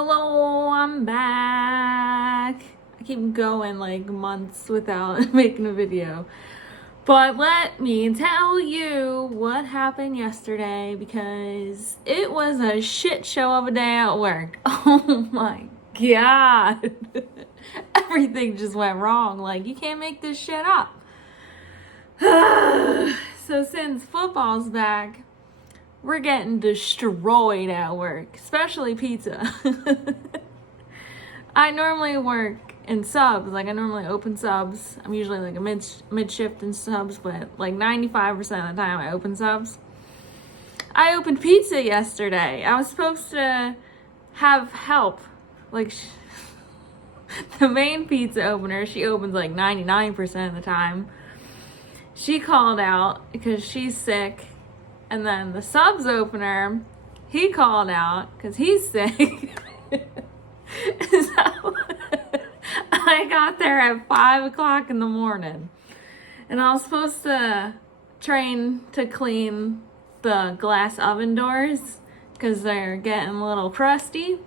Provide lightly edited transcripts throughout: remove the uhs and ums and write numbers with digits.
Hello, I'm back. I keep going like months without making a video. But let me tell you what happened yesterday because it was a shit show of a day at work. Oh my god. Everything just went wrong. Like, you can't make this shit up. So, since football's back, we're getting destroyed at work, especially pizza. I normally work in subs, like I normally open subs. I'm usually like a mid shift in subs, but like 95% of the time I open subs. I opened pizza yesterday. I was supposed to have help. Like the main pizza opener, she opens like 99% of the time. She called out because she's sick. And then the subs opener, he called out because he's sick. So I got there at 5 o'clock in the morning. And I was supposed to train to clean the glass oven doors because they're getting a little crusty.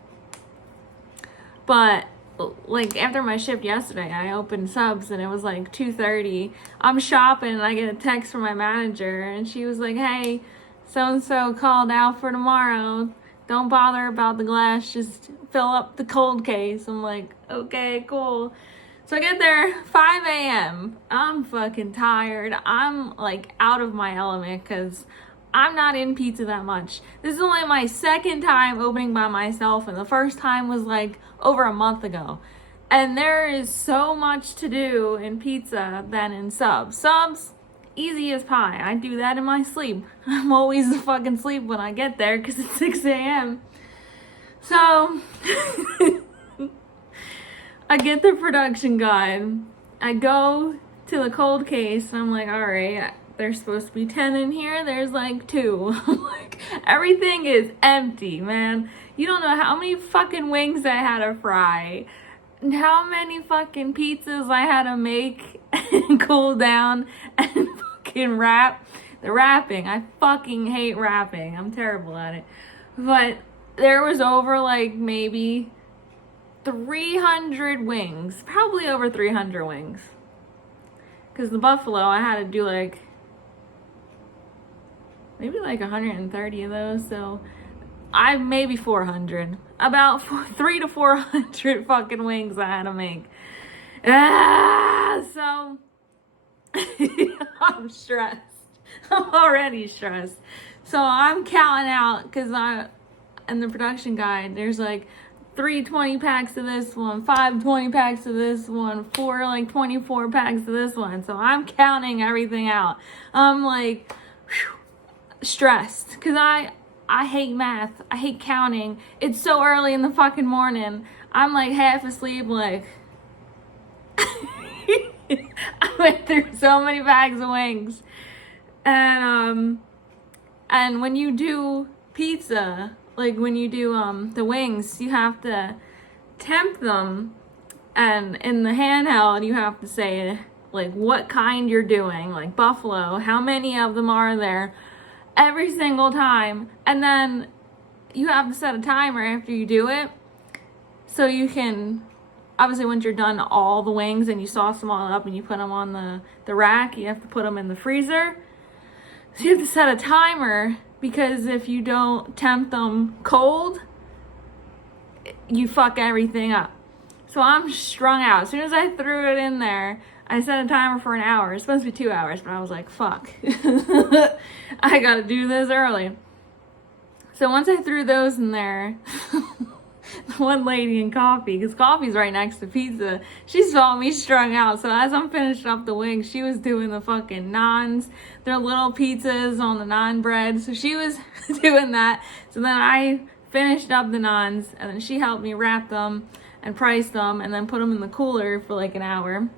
But like after my shift yesterday, I opened subs and it was like 2:30. I'm shopping and I get a text from my manager and she was like, "Hey, so-and-so called out for tomorrow. Don't bother about the glass, just fill up the cold case." I'm like, okay, cool. So I get there 5 a.m. I'm fucking tired. I'm like out of my element because I'm not in pizza that much. This is only my second time opening by myself, and the first time was like over a month ago. And there is so much to do in pizza than in subs. Subs, easy as pie. I do that in my sleep. I'm always fucking asleep when I get there because it's 6 a.m. So, I get the production guide. I go to the cold case and I'm like, all right, there's supposed to be 10 in here. There's like 2. I'm like, everything is empty, man. You don't know how many fucking wings I had to fry, and how many fucking pizzas I had to make and cool down and fucking wrap. The wrapping, I fucking hate wrapping. I'm terrible at it. But there was over like maybe 300 wings, probably over 300 wings. Because the buffalo, I had to do like maybe like 130 of those, so I maybe 400. About 300 to 400 fucking wings I had to make. So I'm stressed. I'm already stressed. So I'm counting out because in the production guide, there's like 3 20 packs of this one, 5 20 packs of this one, 4 like 24 packs of this one. So I'm counting everything out. I'm like stressed because I hate math. I hate counting. It's so early in the fucking morning. I'm like half asleep, like I went through so many bags of wings. And when you do pizza, like when you do the wings, you have to temp them, and in the handheld you have to say like what kind you're doing, like buffalo, how many of them are there every single time, and then you have to set a timer after you do it, so you can obviously once you're done all the wings and you sauce them all up and you put them on the rack, you have to put them in the freezer. So you have to set a timer because if you don't temp them cold, you fuck everything up. So I'm strung out. As soon as I threw it in there, I set a timer for an hour. It's supposed to be 2 hours, but I was like, fuck. I gotta do this early. So once I threw those in there, the one lady in coffee, because coffee's right next to pizza, she saw me strung out. So as I'm finishing up the wings, she was doing the fucking naans. They're little pizzas on the naan bread. So she was doing that. So then I finished up the naans, and then she helped me wrap them and price them and then put them in the cooler for like an hour.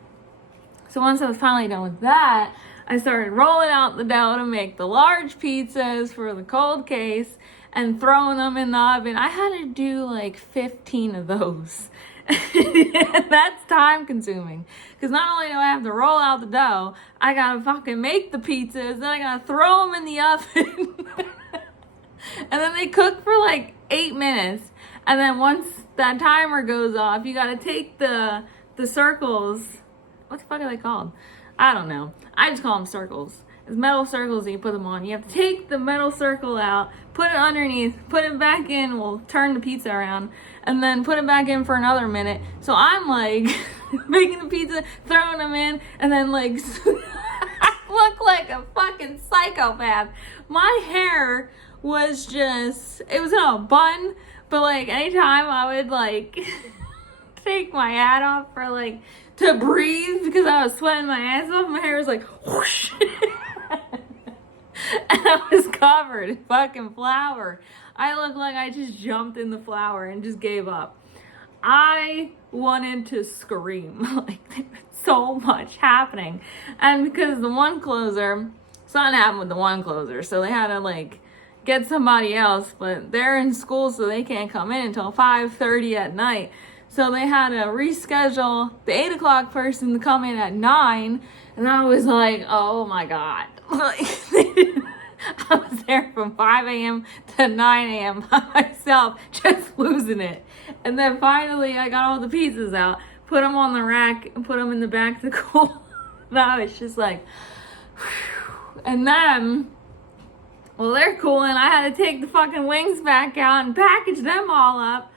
So once I was finally done with that, I started rolling out the dough to make the large pizzas for the cold case and throwing them in the oven. I had to do like 15 of those. That's time consuming. Because not only do I have to roll out the dough, I gotta fucking make the pizzas, then I gotta throw them in the oven. And then they cook for like 8 minutes. And then once that timer goes off, you gotta take the circles. What the fuck are they called? I don't know. I just call them circles. It's metal circles that you put them on. You have to take the metal circle out, put it underneath, put it back in, we'll turn the pizza around, and then put it back in for another minute. So I'm like making the pizza, throwing them in, and then like I look like a fucking psychopath. My hair was just, it was in a bun, but like anytime I would like take my hat off for like to breathe because I was sweating my ass off, my hair was like whoosh. And I was covered in fucking flour. I looked like I just jumped in the flour and just gave up. I wanted to scream. Like, there was so much happening. And because the one closer, something happened with the one closer, so they had to like get somebody else, but they're in school so they can't come in until 5:30 at night. So they had to reschedule the 8 o'clock person to come in at 9. And I was like, oh my God. I was there from 5 a.m. to 9 a.m. by myself, just losing it. And then finally I got all the pizzas out, put them on the rack, and put them in the back to cool. And I was just like, whew. And then, well, they're cooling. I had to take the fucking wings back out and package them all up.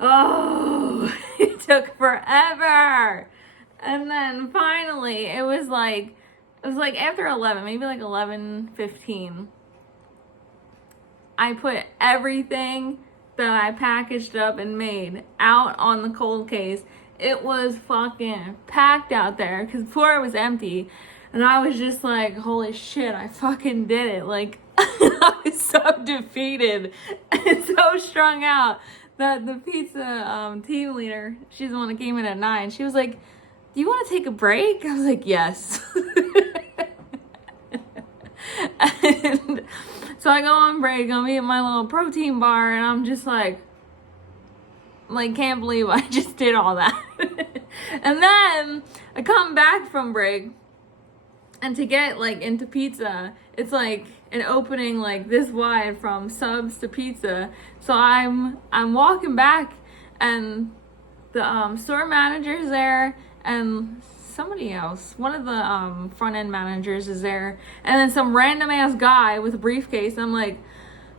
Oh, it took forever. And then finally, it was like after 11, maybe like 11:15. I put everything that I packaged up and made out on the cold case. It was fucking packed out there because before it was empty. And I was just like, holy shit, I fucking did it. Like, I was so defeated and so strung out that the pizza team leader, she's the one that came in at 9, she was like, do you want to take a break? I was like, yes. And so I go on break, I'm eating my little protein bar, and I'm just like can't believe I just did all that. And then I come back from break, and to get like into pizza, it's like an opening like this wide from subs to pizza. So I'm walking back, and the store manager's there, and somebody else, one of the front end managers is there, and then some random ass guy with a briefcase. I'm like,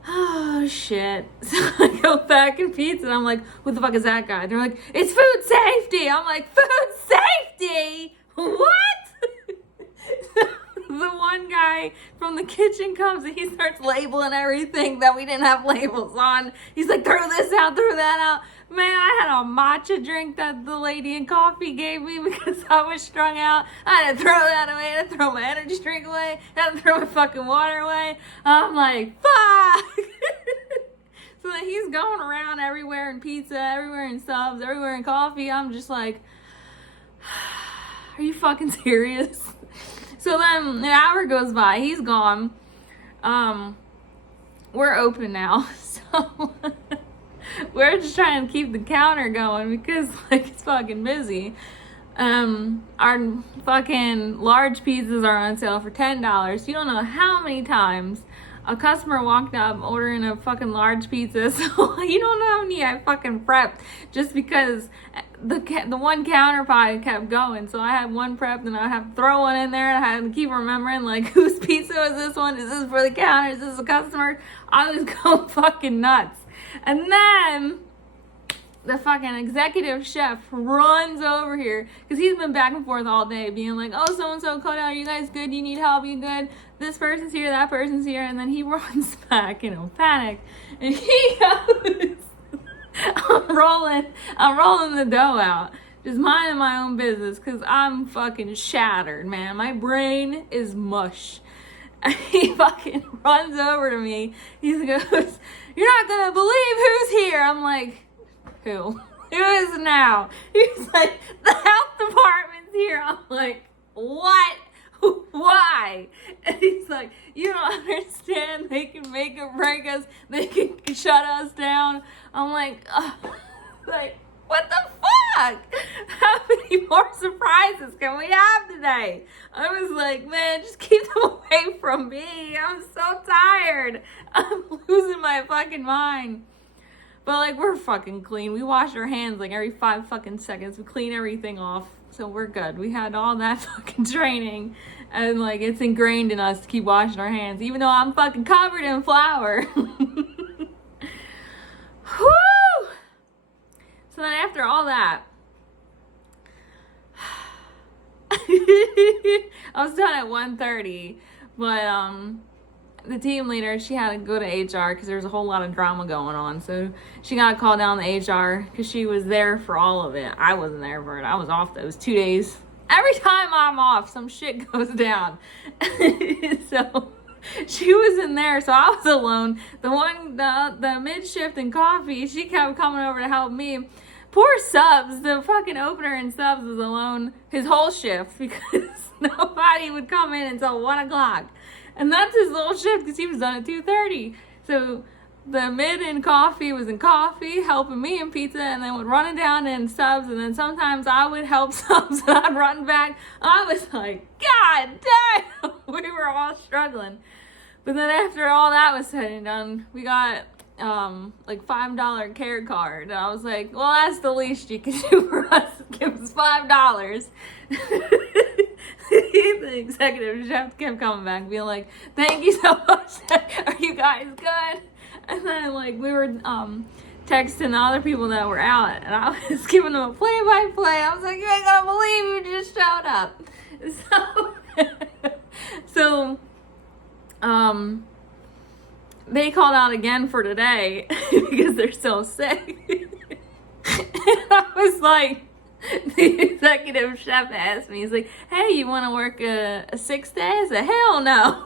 oh shit. So I go back in pizza, and I'm like, who the fuck is that guy? They're like, it's food safety. I'm like, food safety? What? The one guy from the kitchen comes and he starts labeling everything that we didn't have labels on. He's like, throw this out, throw that out. Man, I had a matcha drink that the lady in coffee gave me because I was strung out. I had to throw that away. I had to throw my energy drink away. I had to throw my fucking water away. I'm like, fuck. So then he's going around everywhere in pizza, everywhere in subs, everywhere in coffee. I'm just like, are you fucking serious? So then an hour goes by, he's gone. We're open now, so we're just trying to keep the counter going because like it's fucking busy. Our fucking large pizzas are on sale for $10. You don't know how many times a customer walked up ordering a fucking large pizza, so you don't know how many I fucking prepped just because the one counter pie kept going. So I had one prepped, and I had to throw one in there, and I had to keep remembering like whose pizza was this one? Is this for the counter? Is this a customer? I was going fucking nuts. And then the fucking executive chef runs over here because he's been back and forth all day being like, oh, so-and-so, Coda, are you guys good? You need help? You good? This person's here, that person's here. And then he runs back, panic. And he goes, I'm rolling the dough out. Just minding my own business because I'm fucking shattered, man. My brain is mush. And he fucking runs over to me. He goes, you're not going to believe who's here. I'm like, who? Who is now? He's like, the health department's here. I'm like, what? Why? And he's like, you don't understand. They can make or break us. They can shut us down. I'm like, what the fuck? How many more surprises can we have today? I was like, man, just keep them away from me. I'm so tired. I'm losing my fucking mind. But like, we're fucking clean. We wash our hands like every 5 fucking seconds. We clean everything off. So we're good. We had all that fucking training. And like, it's ingrained in us to keep washing our hands. Even though I'm fucking covered in flour. Whew! So then after all that, I was done at 1:30. But the team leader, she had to go to HR because there was a whole lot of drama going on. So she got called down to HR because she was there for all of it. I wasn't there for it. I was off those 2 days. Every time I'm off, some shit goes down. So she was in there, so I was alone. The mid-shift and coffee, she kept coming over to help me. Poor Subs, the fucking opener in Subs was alone his whole shift because nobody would come in until 1 o'clock. And that's his little shift because he was done at 2:30. So the mid in coffee was in coffee, helping me in pizza, and then would run it down in Subs. And then sometimes I would help Subs and I'd run back. I was like, God damn! We were all struggling. But then after all that was said and done, we got like $5 care card. And I was like, well, that's the least you can do for us. Give us $5. The executive chef kept coming back being like, thank you so much. Are you guys good? And then like we were texting the other people that were out, and I was giving them a play-by-play. I was like, you ain't gonna believe you just showed up. So they called out again for today because they're so sick. And I was like, the executive chef asked me, he's like, hey, you want to work a 6 day? I said, hell no.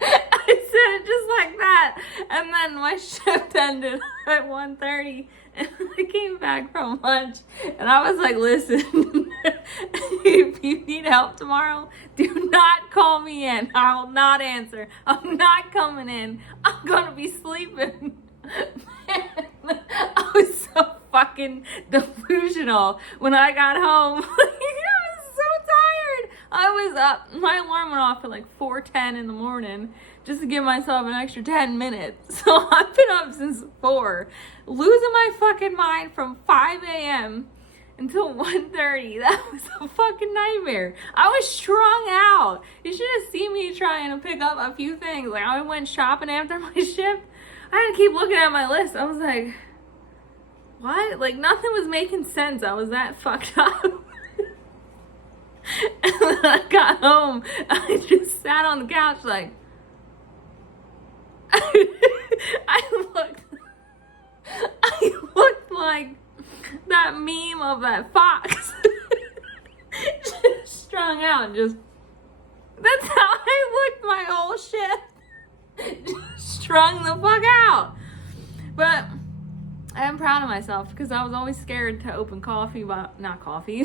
I said it just like that. And then my shift ended at 1:30, and I came back from lunch, and I was like, listen, if you need help tomorrow, do not call me in. I will not answer. I'm not coming in. I'm going to be sleeping. Man, I was so fucking delusional when I got home. I was so tired. I was up. My alarm went off at like 4:10 in the morning just to give myself an extra 10 minutes. So I've been up since 4, losing my fucking mind from 5 a.m. until 1:30. That was a fucking nightmare. I was strung out. You should have seen me trying to pick up a few things. Like, I went shopping after my shift. I had to keep looking at my list. I was like, what? Like, nothing was making sense. I was that fucked up. And then I got home. I just sat on the couch like, I looked like that meme of that fox. Just strung out. Just, that's how I looked my whole shift. Just strung the fuck out. But I am proud of myself because I was always scared to open coffee, but not coffee.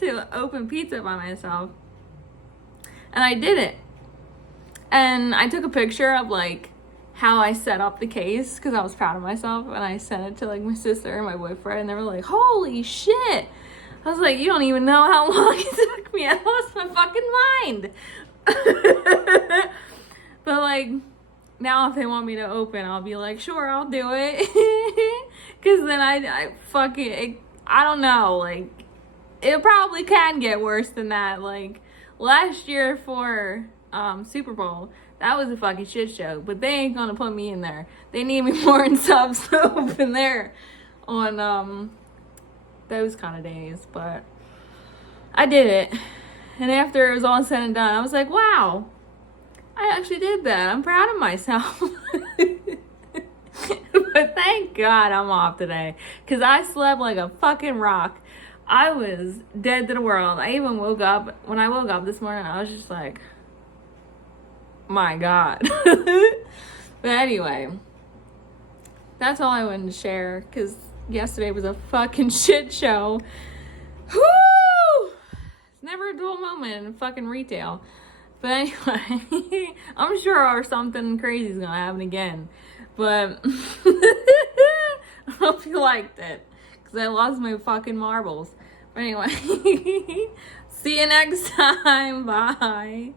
To open pizza by myself. And I did it. And I took a picture of like how I set up the case because I was proud of myself, and I sent it to like my sister and my boyfriend, and they were like, holy shit. I was like, you don't even know how long it took me. I lost my fucking mind. But like, now if they want me to open, I'll be like, sure, I'll do it. Because then I fucking, I don't know, like, it probably can get worse than that. Like, last year for Super Bowl, that was a fucking shit show. But they ain't gonna put me in there. They need me more in Subs to open there on those kind of days. But I did it. And after it was all said and done, I was like, wow, I actually did that. I'm proud of myself. But thank God I'm off today, because I slept like a fucking rock. I was dead to the world. I even woke up. When I woke up this morning, I was just like, my God. But anyway, that's all I wanted to share, because yesterday was a fucking shit show. Whoo! It's never a dull moment in fucking retail. But anyway, I'm sure something crazy is gonna happen again. But I hope you liked it, because I lost my fucking marbles. But anyway, see you next time. Bye.